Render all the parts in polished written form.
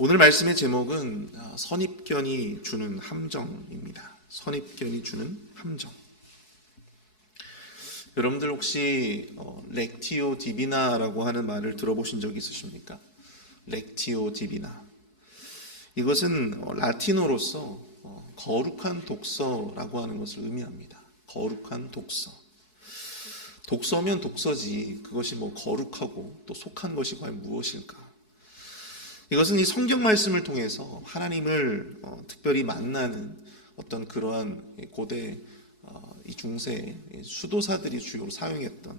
오늘 말씀의 제목은 선입견이 주는 함정입니다. 선입견이 주는 함정. 여러분들 혹시 렉티오 디비나라고 하는 말을 들어보신 적 있으십니까? 렉티오 디비나. 이것은 라틴어로서 거룩한 독서라고 하는 것을 의미합니다. 거룩한 독서. 독서면 독서지 그것이 거룩하고 또 속한 것이 과연 무엇일까? 이것은 이 성경 말씀을 통해서 하나님을 특별히 만나는 어떤 그러한 고대 이 중세 수도사들이 주로 사용했던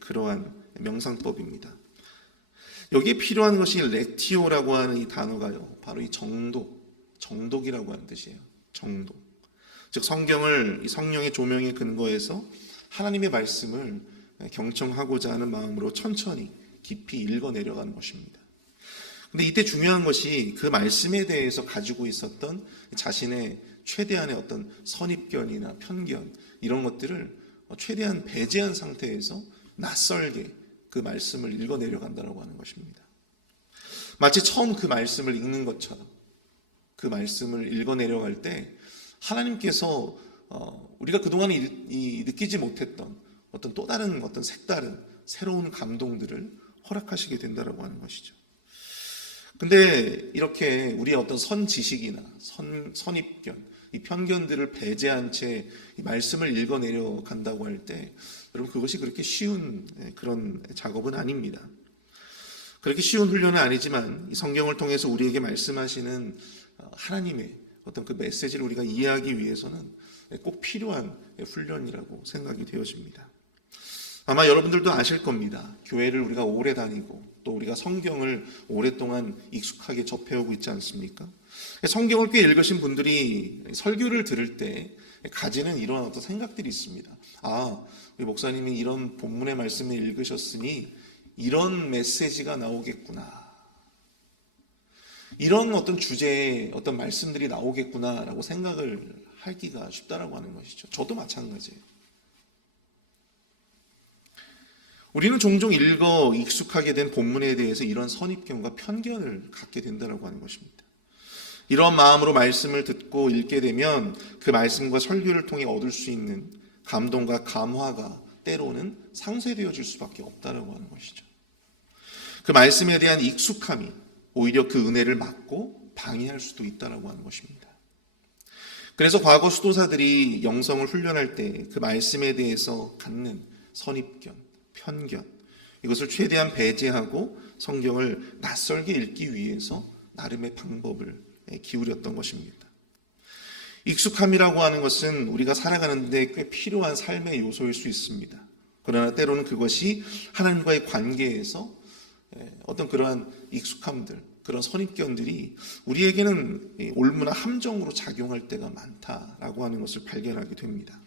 그러한 명상법입니다. 여기에 필요한 것이 렉티오라고 하는 이 단어가요, 바로 이 정독이라고 하는 뜻이에요. 정독. 즉 성경을 이 성령의 조명에 근거해서 하나님의 말씀을 경청하고자 하는 마음으로 천천히 깊이 읽어 내려가는 것입니다. 근데 이때 중요한 것이 그 말씀에 대해서 가지고 있었던 자신의 최대한의 어떤 선입견이나 편견 이런 것들을 최대한 배제한 상태에서 낯설게 그 말씀을 읽어 내려간다고 하는 것입니다. 마치 처음 그 말씀을 읽는 것처럼 그 말씀을 읽어 내려갈 때 하나님께서 우리가 그동안 느끼지 못했던 어떤 또 다른 어떤 색다른 새로운 감동들을 허락하시게 된다고 하는 것이죠. 근데 이렇게 우리의 어떤 선지식이나 선입견, 이 편견들을 배제한 채 이 말씀을 읽어 내려간다고 할 때 여러분 그것이 그렇게 쉬운 그런 작업은 아닙니다. 그렇게 쉬운 훈련은 아니지만 이 성경을 통해서 우리에게 말씀하시는 하나님의 어떤 그 메시지를 우리가 이해하기 위해서는 꼭 필요한 훈련이라고 생각이 되어집니다. 아마 여러분들도 아실 겁니다. 교회를 우리가 오래 다니고 또 우리가 성경을 오랫동안 익숙하게 접해오고 있지 않습니까? 성경을 꽤 읽으신 분들이 설교를 들을 때 가지는 이런 어떤 생각들이 있습니다. 우리 목사님이 이런 본문의 말씀을 읽으셨으니 이런 메시지가 나오겠구나. 이런 어떤 주제의 어떤 말씀들이 나오겠구나라고 생각을 하기가 쉽다라고 하는 것이죠. 저도 마찬가지예요. 우리는 종종 읽어 익숙하게 된 본문에 대해서 이런 선입견과 편견을 갖게 된다고 하는 것입니다. 이런 마음으로 말씀을 듣고 읽게 되면 그 말씀과 설교를 통해 얻을 수 있는 감동과 감화가 때로는 상쇄되어질 수밖에 없다고 하는 것이죠. 그 말씀에 대한 익숙함이 오히려 그 은혜를 막고 방해할 수도 있다고 하는 것입니다. 그래서 과거 수도사들이 영성을 훈련할 때 그 말씀에 대해서 갖는 선입견, 편견, 이것을 최대한 배제하고 성경을 낯설게 읽기 위해서 나름의 방법을 기울였던 것입니다. 익숙함이라고 하는 것은 우리가 살아가는 데 꽤 필요한 삶의 요소일 수 있습니다. 그러나 때로는 그것이 하나님과의 관계에서 어떤 그러한 익숙함들, 그런 선입견들이 우리에게는 올무나 함정으로 작용할 때가 많다라고 하는 것을 발견하게 됩니다.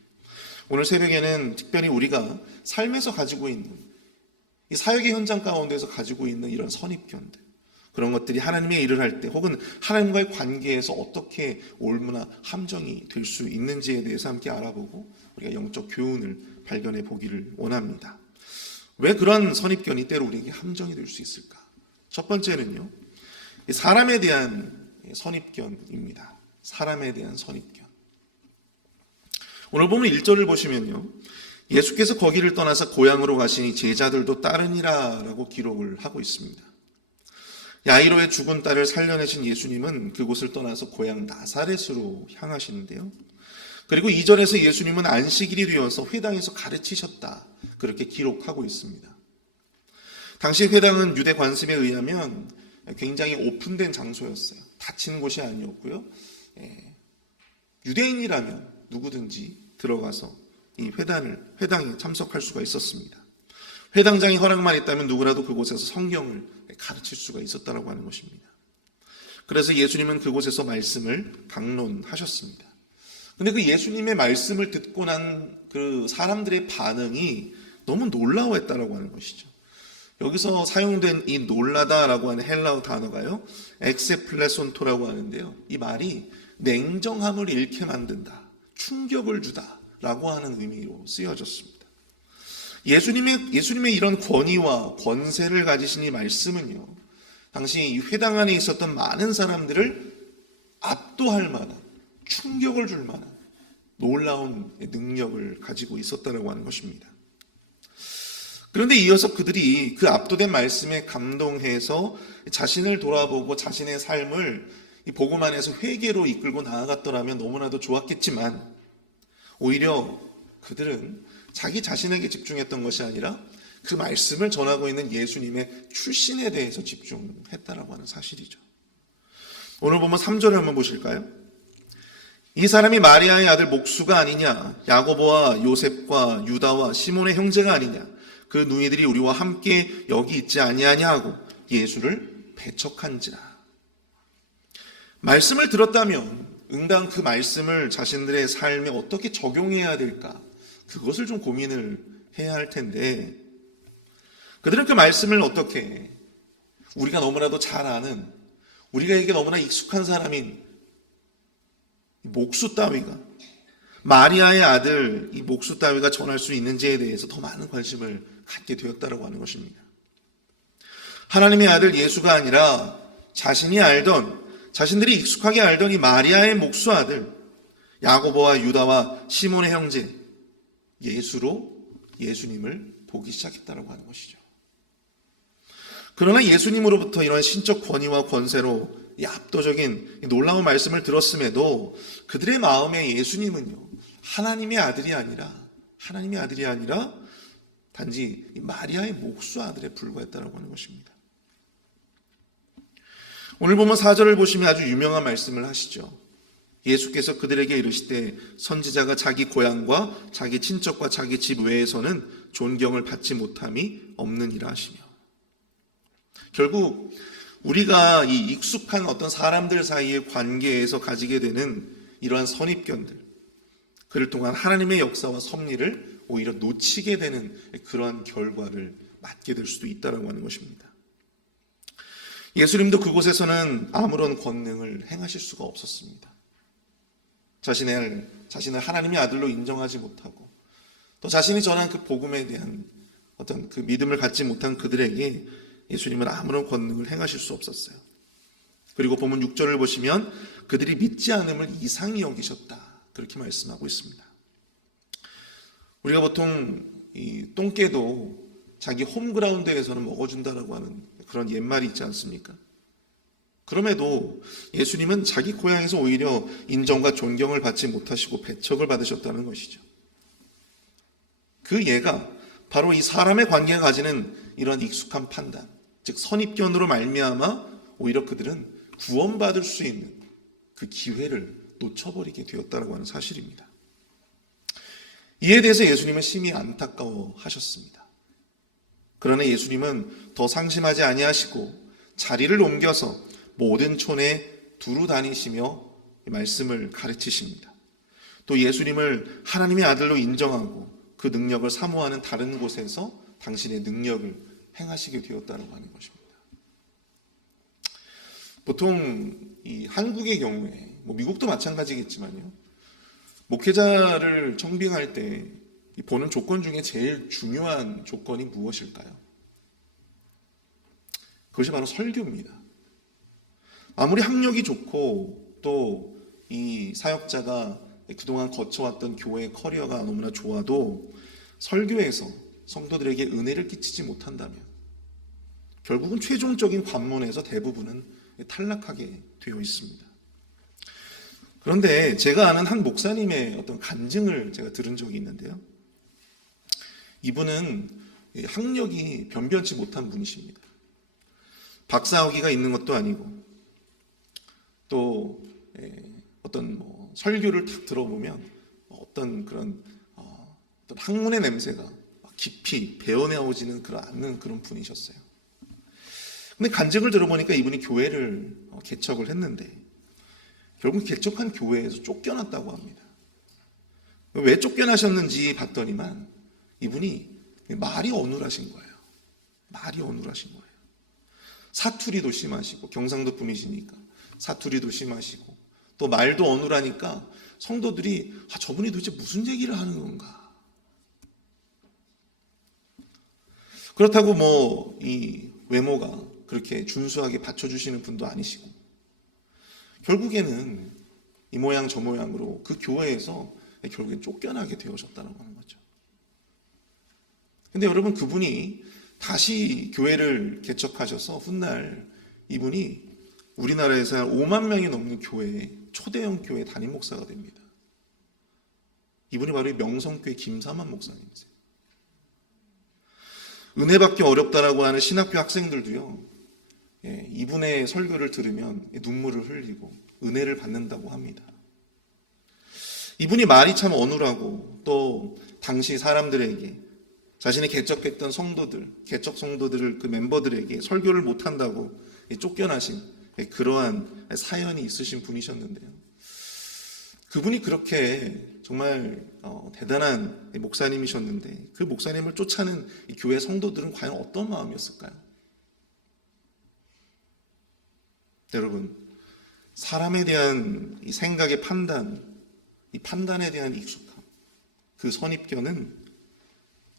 오늘 새벽에는 특별히 우리가 삶에서 가지고 있는 이 사역의 현장 가운데서 가지고 있는 이런 선입견들, 그런 것들이 하나님의 일을 할 때 혹은 하나님과의 관계에서 어떻게 올무나 함정이 될 수 있는지에 대해서 함께 알아보고 우리가 영적 교훈을 발견해 보기를 원합니다. 왜 그런 선입견이 때로 우리에게 함정이 될 수 있을까? 첫 번째는요, 사람에 대한 선입견입니다. 사람에 대한 선입견. 오늘 보면 1절을 보시면요, 예수께서 거기를 떠나서 고향으로 가시니 제자들도 따르니라 라고 기록을 하고 있습니다. 야이로의 죽은 딸을 살려내신 예수님은 그곳을 떠나서 고향 나사렛으로 향하시는데요, 그리고 2절에서 예수님은 안식일이 되어서 회당에서 가르치셨다, 그렇게 기록하고 있습니다. 당시 회당은 유대 관습에 의하면 굉장히 오픈된 장소였어요. 닫힌 곳이 아니었고요, 유대인이라면 누구든지 들어가서 이 회당에 참석할 수가 있었습니다. 회당장이 허락만 있다면 누구라도 그곳에서 성경을 가르칠 수가 있었다고 하는 것입니다. 그래서 예수님은 그곳에서 말씀을 강론하셨습니다. 근데 그 예수님의 말씀을 듣고 난 그 사람들의 반응이 너무 놀라워했다라고 하는 것이죠. 여기서 사용된 이 놀라다라고 하는 헬라어 단어가요, 엑세플레손토라고 하는데요, 이 말이 냉정함을 잃게 만든다, 충격을 주다라고 하는 의미로 쓰여졌습니다. 예수님의 이런 권위와 권세를 가지신 이 말씀은요, 당시 이 회당 안에 있었던 많은 사람들을 압도할 만한, 충격을 줄 만한 놀라운 능력을 가지고 있었다고 하는 것입니다. 그런데 이어서 그들이 그 압도된 말씀에 감동해서 자신을 돌아보고 자신의 삶을 이 복음 안에서 회개로 이끌고 나아갔더라면 너무나도 좋았겠지만, 오히려 그들은 자기 자신에게 집중했던 것이 아니라 그 말씀을 전하고 있는 예수님의 출신에 대해서 집중했다라고 하는 사실이죠. 오늘 보면 3절을 한번 보실까요? 이 사람이 마리아의 아들 목수가 아니냐, 야고보와 요셉과 유다와 시몬의 형제가 아니냐, 그 누이들이 우리와 함께 여기 있지 아니하냐 하고 예수를 배척한지라. 말씀을 들었다면 응당 그 말씀을 자신들의 삶에 어떻게 적용해야 될까, 그것을 좀 고민을 해야 할 텐데, 그들은 그 말씀을 어떻게, 우리가 너무나도 잘 아는, 우리에게 너무나 익숙한 사람인 목수 따위가, 마리아의 아들 이 목수 따위가 전할 수 있는지에 대해서 더 많은 관심을 갖게 되었다고 하는 것입니다. 하나님의 아들 예수가 아니라 자신이 알던, 자신들이 익숙하게 알던 이 마리아의 목수 아들 야고보와 유다와 시몬의 형제 예수로 예수님을 보기 시작했다고 하는 것이죠. 그러나 예수님으로부터 이런 신적 권위와 권세로 이 압도적인 놀라운 말씀을 들었음에도 그들의 마음에 예수님은요, 하나님의 아들이 아니라 단지 마리아의 목수 아들에 불과했다고 하는 것입니다. 오늘 보면 4절을 보시면 아주 유명한 말씀을 하시죠. 예수께서 그들에게 이르시되 선지자가 자기 고향과 자기 친척과 자기 집 외에서는 존경을 받지 못함이 없느니라 하시며, 결국 우리가 이 익숙한 어떤 사람들 사이의 관계에서 가지게 되는 이러한 선입견들, 그를 통한 하나님의 역사와 섭리를 오히려 놓치게 되는 그러한 결과를 맞게 될 수도 있다고 하는 것입니다. 예수님도 그곳에서는 아무런 권능을 행하실 수가 없었습니다. 자신을 하나님의 아들로 인정하지 못하고 또 자신이 전한 그 복음에 대한 어떤 그 믿음을 갖지 못한 그들에게 예수님은 아무런 권능을 행하실 수 없었어요. 그리고 보면 6절을 보시면 그들이 믿지 않음을 이상히 여기셨다, 그렇게 말씀하고 있습니다. 우리가 보통 이 똥개도 자기 홈그라운드에서는 먹어준다라고 하는 그런 옛말이 있지 않습니까? 그럼에도 예수님은 자기 고향에서 오히려 인정과 존경을 받지 못하시고 배척을 받으셨다는 것이죠. 그 예가 바로 이 사람의 관계가 가지는 이런 익숙한 판단, 즉 선입견으로 말미암아 오히려 그들은 구원받을 수 있는 그 기회를 놓쳐버리게 되었다고 하는 사실입니다. 이에 대해서 예수님은 심히 안타까워하셨습니다. 그러나 예수님은 더 상심하지 아니하시고 자리를 옮겨서 모든 촌에 두루 다니시며 말씀을 가르치십니다. 또 예수님을 하나님의 아들로 인정하고 그 능력을 사모하는 다른 곳에서 당신의 능력을 행하시게 되었다고 하는 것입니다. 보통 이 한국의 경우에, 미국도 마찬가지겠지만요, 목회자를 청빙할 때 보는 조건 중에 제일 중요한 조건이 무엇일까요? 그것이 바로 설교입니다. 아무리 학력이 좋고 또 이 사역자가 그동안 거쳐왔던 교회의 커리어가 너무나 좋아도 설교에서 성도들에게 은혜를 끼치지 못한다면 결국은 최종적인 관문에서 대부분은 탈락하게 되어 있습니다. 그런데 제가 아는 한 목사님의 어떤 간증을 제가 들은 적이 있는데요. 이분은 학력이 변변치 못한 분이십니다. 박사학위가 있는 것도 아니고 또 어떤 설교를 딱 들어보면 어떤 그런 어떤 학문의 냄새가 깊이 배어나오지는 않는 그런 분이셨어요. 근데 간증을 들어보니까 이분이 교회를 개척을 했는데 결국 개척한 교회에서 쫓겨났다고 합니다. 왜 쫓겨나셨는지 봤더니만 이분이 말이 어눌하신 거예요. 말이 어눌하신 거예요. 사투리도 심하시고, 경상도 분이시니까 사투리도 심하시고, 또 말도 어눌하니까 성도들이 저분이 도대체 무슨 얘기를 하는 건가. 그렇다고 이 외모가 그렇게 준수하게 받쳐주시는 분도 아니시고, 결국에는 이 모양 저 모양으로 그 교회에서 결국엔 쫓겨나게 되어졌다는 하는 거죠. 근데 여러분, 그분이 다시 교회를 개척하셔서 훗날 이분이 우리나라에서 한 5만 명이 넘는 교회에 초대형 교회 담임 목사가 됩니다. 이분이 바로 명성교회 김삼환 목사님이세요. 은혜받기 어렵다라고 하는 신학교 학생들도요, 이분의 설교를 들으면 눈물을 흘리고 은혜를 받는다고 합니다. 이분이 말이 참 어눌하고 또 당시 사람들에게, 자신이 개척했던 성도들, 개척 성도들을 그 멤버들에게 설교를 못한다고 쫓겨나신 그러한 사연이 있으신 분이셨는데요. 그분이 그렇게 정말 대단한 목사님이셨는데, 그 목사님을 쫓아는 이 교회 성도들은 과연 어떤 마음이었을까요? 여러분, 사람에 대한 이 생각의 판단, 이 판단에 대한 익숙함, 그 선입견은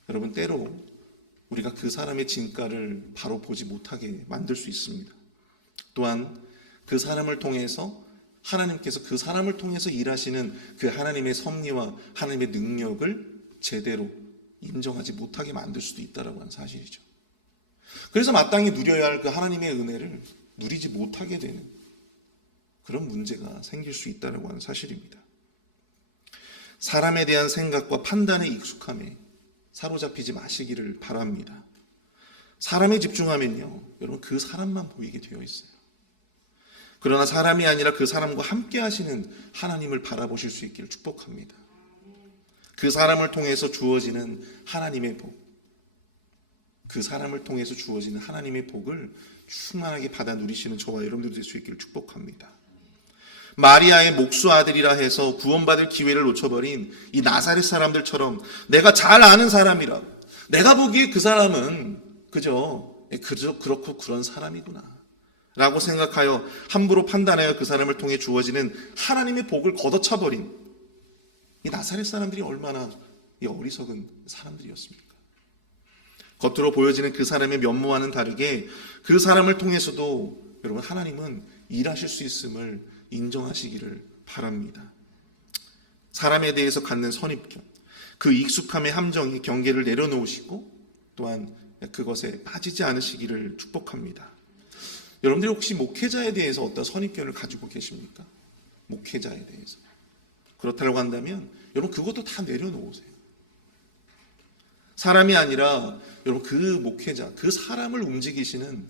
여러분, 때로 우리가 그 사람의 진가를 바로 보지 못하게 만들 수 있습니다. 또한 그 사람을 통해서 하나님께서 그 사람을 통해서 일하시는 그 하나님의 섭리와 하나님의 능력을 제대로 인정하지 못하게 만들 수도 있다는 하는 사실이죠. 그래서 마땅히 누려야 할 그 하나님의 은혜를 누리지 못하게 되는 그런 문제가 생길 수 있다는 하는 사실입니다. 사람에 대한 생각과 판단의 익숙함에 사로잡히지 마시기를 바랍니다. 사람에 집중하면요, 여러분, 그 사람만 보이게 되어 있어요. 그러나 사람이 아니라 그 사람과 함께 하시는 하나님을 바라보실 수 있기를 축복합니다. 그 사람을 통해서 주어지는 하나님의 복, 그 사람을 통해서 주어지는 하나님의 복을 충만하게 받아 누리시는 저와 여러분들이 될 수 있기를 축복합니다. 마리아의 목수 아들이라 해서 구원받을 기회를 놓쳐버린 이 나사렛 사람들처럼 내가 잘 아는 사람이라, 내가 보기에 그 사람은 그저 그렇고 그런 사람이구나 라고 생각하여 함부로 판단하여 그 사람을 통해 주어지는 하나님의 복을 걷어차버린 이 나사렛 사람들이 얼마나 이 어리석은 사람들이었습니까? 겉으로 보여지는 그 사람의 면모와는 다르게 그 사람을 통해서도 여러분, 하나님은 일하실 수 있음을 인정하시기를 바랍니다. 사람에 대해서 갖는 선입견, 그 익숙함의 함정의 경계를 내려놓으시고 또한 그것에 빠지지 않으시기를 축복합니다. 여러분들이 혹시 목회자에 대해서 어떤 선입견을 가지고 계십니까? 목회자에 대해서. 그렇다고 한다면 여러분, 그것도 다 내려놓으세요. 사람이 아니라 여러분, 그 목회자, 그 사람을 움직이시는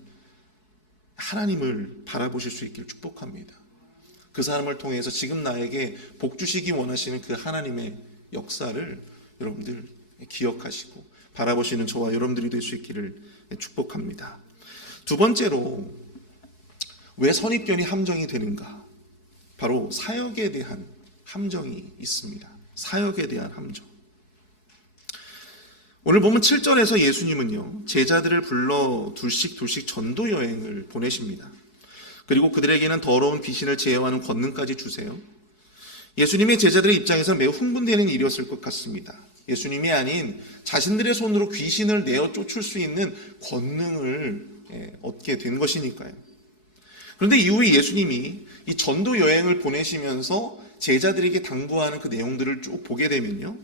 하나님을 바라보실 수 있기를 축복합니다. 그 사람을 통해서 지금 나에게 복 주시기 원하시는 그 하나님의 역사를 여러분들 기억하시고 바라보시는 저와 여러분들이 될 수 있기를 축복합니다. 두 번째로, 왜 선입견이 함정이 되는가? 바로 사역에 대한 함정이 있습니다. 사역에 대한 함정. 오늘 보면 7절에서 예수님은요, 제자들을 불러 둘씩 전도 여행을 보내십니다. 그리고 그들에게는 더러운 귀신을 제어하는 권능까지 주세요. 예수님의 제자들의 입장에서 매우 흥분되는 일이었을 것 같습니다. 예수님이 아닌 자신들의 손으로 귀신을 내어 쫓을 수 있는 권능을 얻게 된 것이니까요. 그런데 이후에 예수님이 이 전도 여행을 보내시면서 제자들에게 당부하는 그 내용들을 쭉 보게 되면요,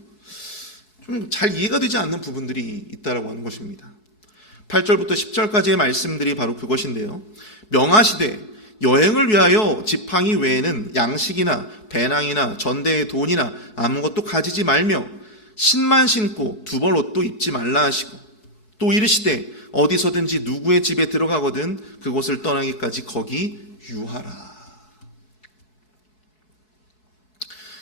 좀 잘 이해가 되지 않는 부분들이 있다라고 하는 것입니다. 8절부터 10절까지의 말씀들이 바로 그것인데요. 명하시되 여행을 위하여 지팡이 외에는 양식이나 배낭이나 전대의 돈이나 아무것도 가지지 말며 신만 신고 두 벌 옷도 입지 말라 하시고, 또 이르시되 어디서든지 누구의 집에 들어가거든 그곳을 떠나기까지 거기 유하라.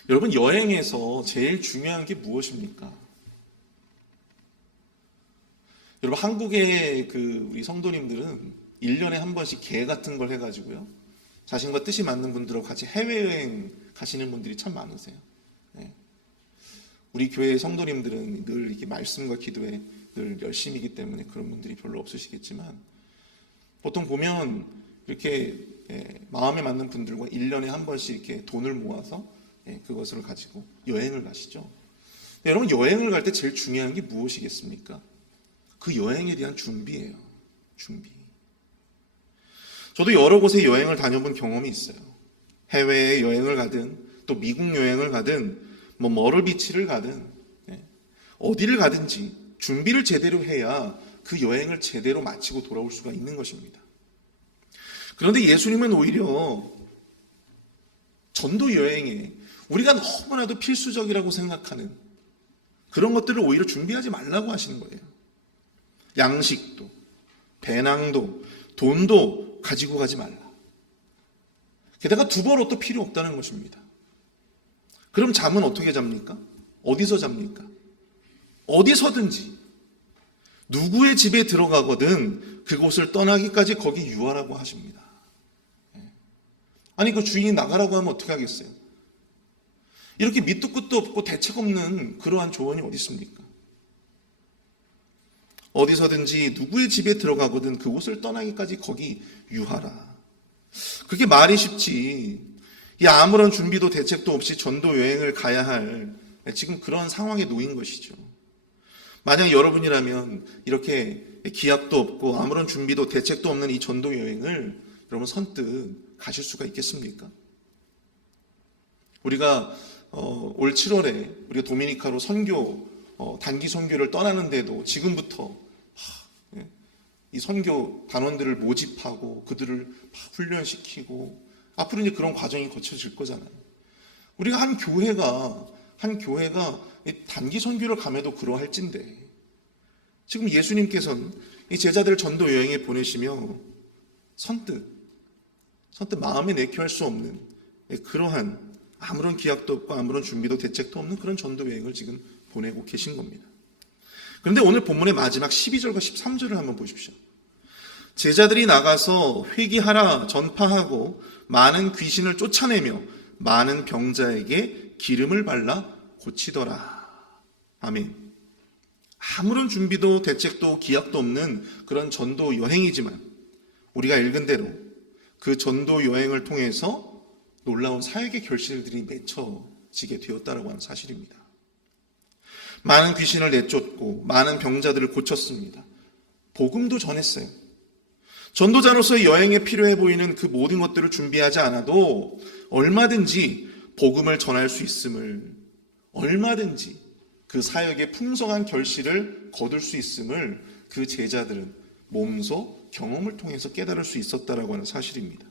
여러분, 여행에서 제일 중요한 게 무엇입니까? 여러분, 한국의 우리 성도님들은 1년에 한 번씩 계획 같은 걸 해가지고요, 자신과 뜻이 맞는 분들하고 같이 해외여행 가시는 분들이 참 많으세요. 네. 우리 교회 성도님들은 늘 이렇게 말씀과 기도에 늘 열심이기 때문에 그런 분들이 별로 없으시겠지만, 보통 보면 이렇게 마음에 맞는 분들과 1년에 한 번씩 이렇게 돈을 모아서 그것을 가지고 여행을 가시죠. 여러분, 여행을 갈 때 제일 중요한 게 무엇이겠습니까? 그 여행에 대한 준비예요. 준비. 저도 여러 곳에 여행을 다녀본 경험이 있어요. 해외에 여행을 가든 또 미국 여행을 가든 뭐 머르비치를 가든 어디를 가든지 준비를 제대로 해야 그 여행을 제대로 마치고 돌아올 수가 있는 것입니다. 그런데 예수님은 오히려 전도 여행에 우리가 너무나도 필수적이라고 생각하는 그런 것들을 오히려 준비하지 말라고 하시는 거예요. 양식도, 배낭도, 돈도 가지고 가지 말라. 게다가 두벌 옷도 필요 없다는 것입니다. 그럼 잠은 어떻게 잡니까? 어디서 잡니까? 어디서든지 누구의 집에 들어가거든 그곳을 떠나기까지 거기 유하라고 하십니다. 아니 그 주인이 나가라고 하면 어떻게 하겠어요? 이렇게 밑도 끝도 없고 대책 없는 그러한 조언이 어디 있습니까? 어디서든지 누구의 집에 들어가거든 그곳을 떠나기까지 거기 유하라. 그게 말이 쉽지. 이 아무런 준비도 대책도 없이 전도 여행을 가야 할 지금 그런 상황에 놓인 것이죠. 만약 여러분이라면 이렇게 기약도 없고 아무런 준비도 대책도 없는 이 전도 여행을 여러분 선뜻 가실 수가 있겠습니까? 우리가 올 7월에 우리가 도미니카로 선교 단기 선교를 떠나는데도 지금부터 이 선교 단원들을 모집하고 그들을 훈련시키고 앞으로 이제 그런 과정이 거쳐질 거잖아요. 우리가 한 교회가 단기 선교를 감해도 그러할진데 지금 예수님께서는 이 제자들을 전도 여행에 보내시며 선뜻 마음에 내켜할 수 없는 그러한 아무런 기약도 없고 아무런 준비도 대책도 없는 그런 전도 여행을 지금 보내고 계신 겁니다. 그런데 오늘 본문의 마지막 12절과 13절을 한번 보십시오. 제자들이 나가서 회개하라 전파하고 많은 귀신을 쫓아내며 많은 병자에게 기름을 발라 고치더라. 아멘. 아무런 준비도 대책도 기약도 없는 그런 전도 여행이지만 우리가 읽은 대로 그 전도 여행을 통해서 놀라운 사역의 결실들이 맺혀지게 되었다라고 하는 사실입니다. 많은 귀신을 내쫓고 많은 병자들을 고쳤습니다. 복음도 전했어요. 전도자로서의 여행에 필요해 보이는 그 모든 것들을 준비하지 않아도 얼마든지 복음을 전할 수 있음을, 얼마든지 그 사역의 풍성한 결실을 거둘 수 있음을 그 제자들은 몸소 경험을 통해서 깨달을 수 있었다라고 하는 사실입니다.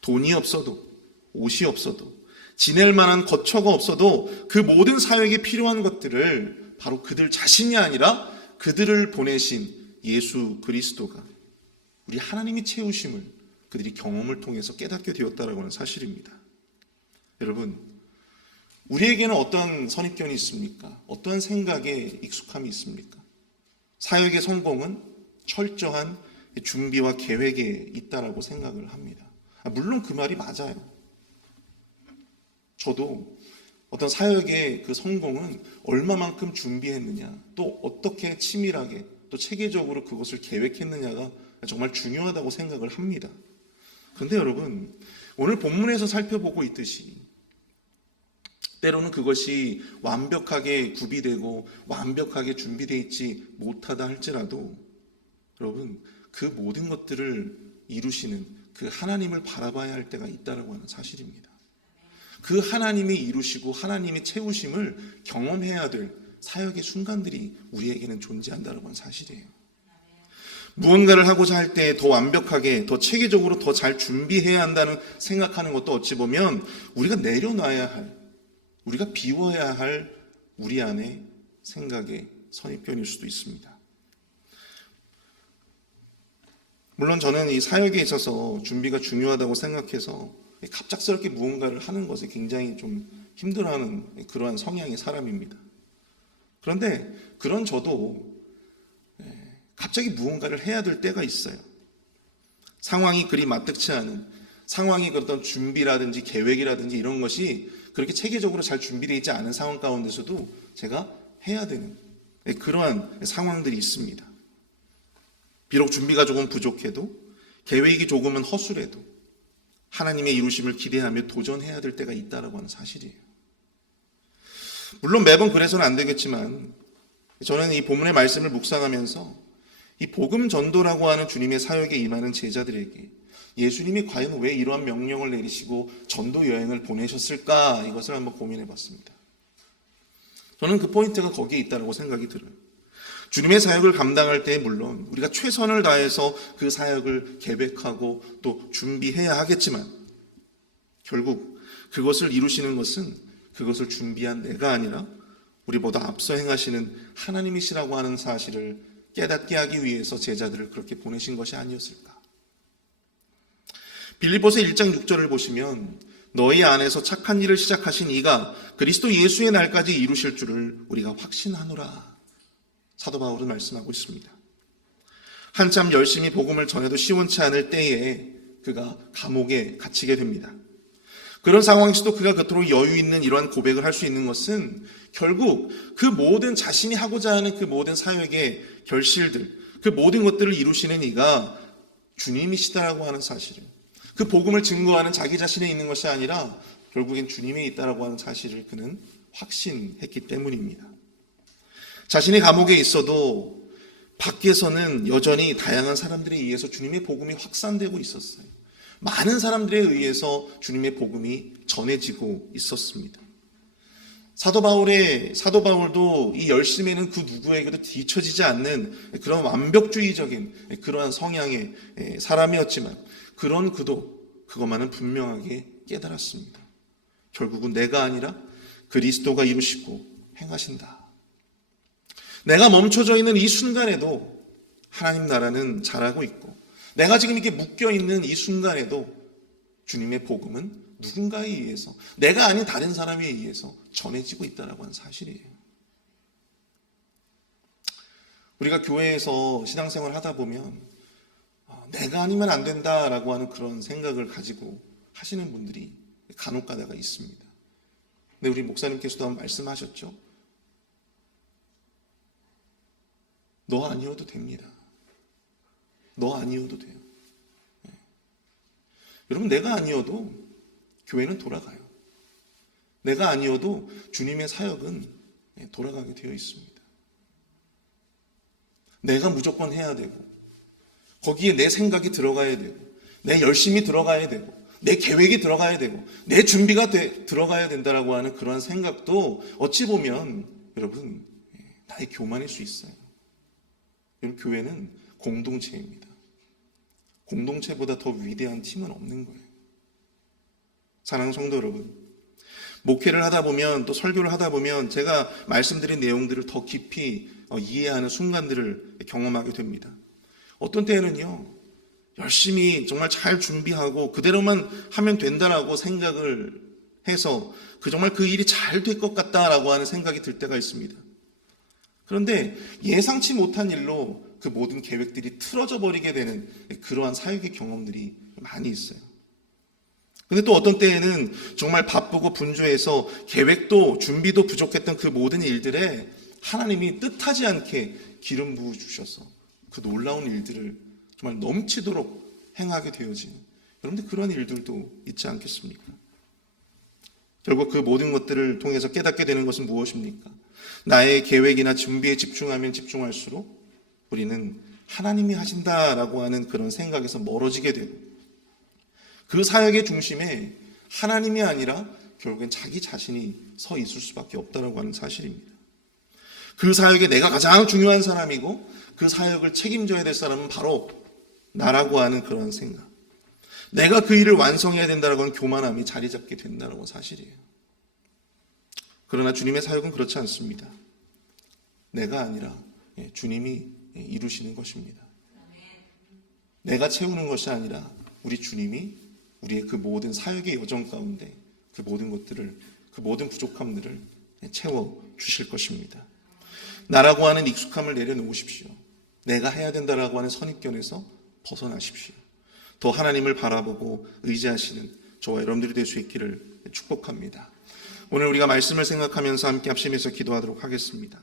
돈이 없어도, 옷이 없어도, 지낼 만한 거처가 없어도 그 모든 사역에 필요한 것들을 바로 그들 자신이 아니라 그들을 보내신 예수 그리스도가 우리 하나님이 채우심을 그들이 경험을 통해서 깨닫게 되었다라고 하는 사실입니다. 여러분, 우리에게는 어떠한 선입견이 있습니까? 어떠한 생각에 익숙함이 있습니까? 사역의 성공은 철저한 준비와 계획에 있다라고 생각을 합니다. 물론 그 말이 맞아요. 저도 어떤 사역의 그 성공은 얼마만큼 준비했느냐, 또 어떻게 치밀하게 또 체계적으로 그것을 계획했느냐가 정말 중요하다고 생각을 합니다. 그런데 여러분, 오늘 본문에서 살펴보고 있듯이 때로는 그것이 완벽하게 구비되고 완벽하게 준비되어 있지 못하다 할지라도 여러분, 그 모든 것들을 이루시는 그 하나님을 바라봐야 할 때가 있다라고 하는 사실입니다. 그 하나님이 이루시고 하나님이 채우심을 경험해야 될 사역의 순간들이 우리에게는 존재한다라고 하는 사실이에요. 무언가를 하고자 할 때 더 완벽하게, 더 체계적으로 더 잘 준비해야 한다는 생각하는 것도 어찌 보면 우리가 내려놔야 할, 우리가 비워야 할 우리 안의 생각의 선입견일 수도 있습니다. 물론 저는 이 사역에 있어서 준비가 중요하다고 생각해서 갑작스럽게 무언가를 하는 것에 굉장히 좀 힘들어하는 그러한 성향의 사람입니다. 그런데 그런 저도 갑자기 무언가를 해야 될 때가 있어요. 상황이 그리 마뜩치 않은, 상황이 어떤 준비라든지 계획이라든지 이런 것이 그렇게 체계적으로 잘 준비되어 있지 않은 상황 가운데서도 제가 해야 되는 그러한 상황들이 있습니다. 비록 준비가 조금 부족해도, 계획이 조금은 허술해도 하나님의 이루심을 기대하며 도전해야 될 때가 있다라고 하는 사실이에요. 물론 매번 그래서는 안 되겠지만 저는 이 본문의 말씀을 묵상하면서 이 복음 전도라고 하는 주님의 사역에 임하는 제자들에게 예수님이 과연 왜 이러한 명령을 내리시고 전도 여행을 보내셨을까? 이것을 한번 고민해 봤습니다. 저는 그 포인트가 거기에 있다고 생각이 들어요. 주님의 사역을 감당할 때 물론 우리가 최선을 다해서 그 사역을 계획하고 또 준비해야 하겠지만 결국 그것을 이루시는 것은 그것을 준비한 내가 아니라 우리보다 앞서 행하시는 하나님이시라고 하는 사실을 깨닫게 하기 위해서 제자들을 그렇게 보내신 것이 아니었을까. 빌립보서 1장 6절을 보시면 너희 안에서 착한 일을 시작하신 이가 그리스도 예수의 날까지 이루실 줄을 우리가 확신하노라. 사도 바울은 말씀하고 있습니다. 한참 열심히 복음을 전해도 시원치 않을 때에 그가 감옥에 갇히게 됩니다. 그런 상황에서도 그가 그토록 여유 있는 이러한 고백을 할 수 있는 것은 결국 그 모든 자신이 하고자 하는 그 모든 사역의 결실들, 그 모든 것들을 이루시는 이가 주님이시다라고 하는 사실을, 그 복음을 증거하는 자기 자신에 있는 것이 아니라 결국엔 주님에 있다라고 하는 사실을 그는 확신했기 때문입니다. 자신이 감옥에 있어도 밖에서는 여전히 다양한 사람들에 의해서 주님의 복음이 확산되고 있었어요. 많은 사람들에 의해서 주님의 복음이 전해지고 있었습니다. 사도 바울도 이 열심에는 그 누구에게도 뒤처지지 않는 그런 완벽주의적인 그러한 성향의 사람이었지만 그런 그도 그것만은 분명하게 깨달았습니다. 결국은 내가 아니라 그리스도가 이루시고 행하신다. 내가 멈춰져 있는 이 순간에도 하나님 나라는 잘하고 있고 내가 지금 이렇게 묶여있는 이 순간에도 주님의 복음은 누군가에 의해서 내가 아닌 다른 사람에 의해서 전해지고 있다는 사실이에요. 우리가 교회에서 신앙생활을 하다 보면 내가 아니면 안 된다라고 하는 그런 생각을 가지고 하시는 분들이 간혹 가다가 있습니다. 근데 우리 목사님께서도 한번 말씀하셨죠. 너 아니어도 됩니다. 너 아니어도 돼요. 여러분, 내가 아니어도 교회는 돌아가요. 내가 아니어도 주님의 사역은 돌아가게 되어 있습니다. 내가 무조건 해야 되고 거기에 내 생각이 들어가야 되고 내 열심이 들어가야 되고 내 계획이 들어가야 되고 내 준비가 들어가야 된다라고 하는 그런 생각도 어찌 보면 여러분 나의 교만일 수 있어요. 여러분, 교회는 공동체입니다. 공동체보다 더 위대한 팀은 없는 거예요. 사랑하는 성도 여러분, 목회를 하다 보면 또 설교를 하다 보면 제가 말씀드린 내용들을 더 깊이 이해하는 순간들을 경험하게 됩니다. 어떤 때에는요, 열심히 정말 잘 준비하고 그대로만 하면 된다라고 생각을 해서 정말 그 일이 잘 될 것 같다라고 하는 생각이 들 때가 있습니다. 그런데 예상치 못한 일로 그 모든 계획들이 틀어져 버리게 되는 그러한 사역의 경험들이 많이 있어요. 근데 또 어떤 때에는 정말 바쁘고 분주해서 계획도 준비도 부족했던 그 모든 일들에 하나님이 뜻하지 않게 기름 부어 주셔서 그 놀라운 일들을 정말 넘치도록 행하게 되어지는 여러분들 그런 일들도 있지 않겠습니까? 결국 그 모든 것들을 통해서 깨닫게 되는 것은 무엇입니까? 나의 계획이나 준비에 집중하면 집중할수록 우리는 하나님이 하신다라고 하는 그런 생각에서 멀어지게 되고 그 사역의 중심에 하나님이 아니라 결국엔 자기 자신이 서 있을 수밖에 없다라고 하는 사실입니다. 그 사역에 내가 가장 중요한 사람이고 그 사역을 책임져야 될 사람은 바로 나라고 하는 그런 생각. 내가 그 일을 완성해야 된다라고 하는 교만함이 자리 잡게 된다라고 사실이에요. 그러나 주님의 사역은 그렇지 않습니다. 내가 아니라 주님이 이루시는 것입니다. 내가 채우는 것이 아니라 우리 주님이 우리의 그 모든 사역의 여정 가운데 그 모든 것들을, 그 모든 부족함들을 채워 주실 것입니다. 나라고 하는 익숙함을 내려놓으십시오. 내가 해야 된다라고 하는 선입견에서 벗어나십시오. 더 하나님을 바라보고 의지하시는 저와 여러분들이 될 수 있기를 축복합니다. 오늘 우리가 말씀을 생각하면서 함께 합심해서 기도하도록 하겠습니다.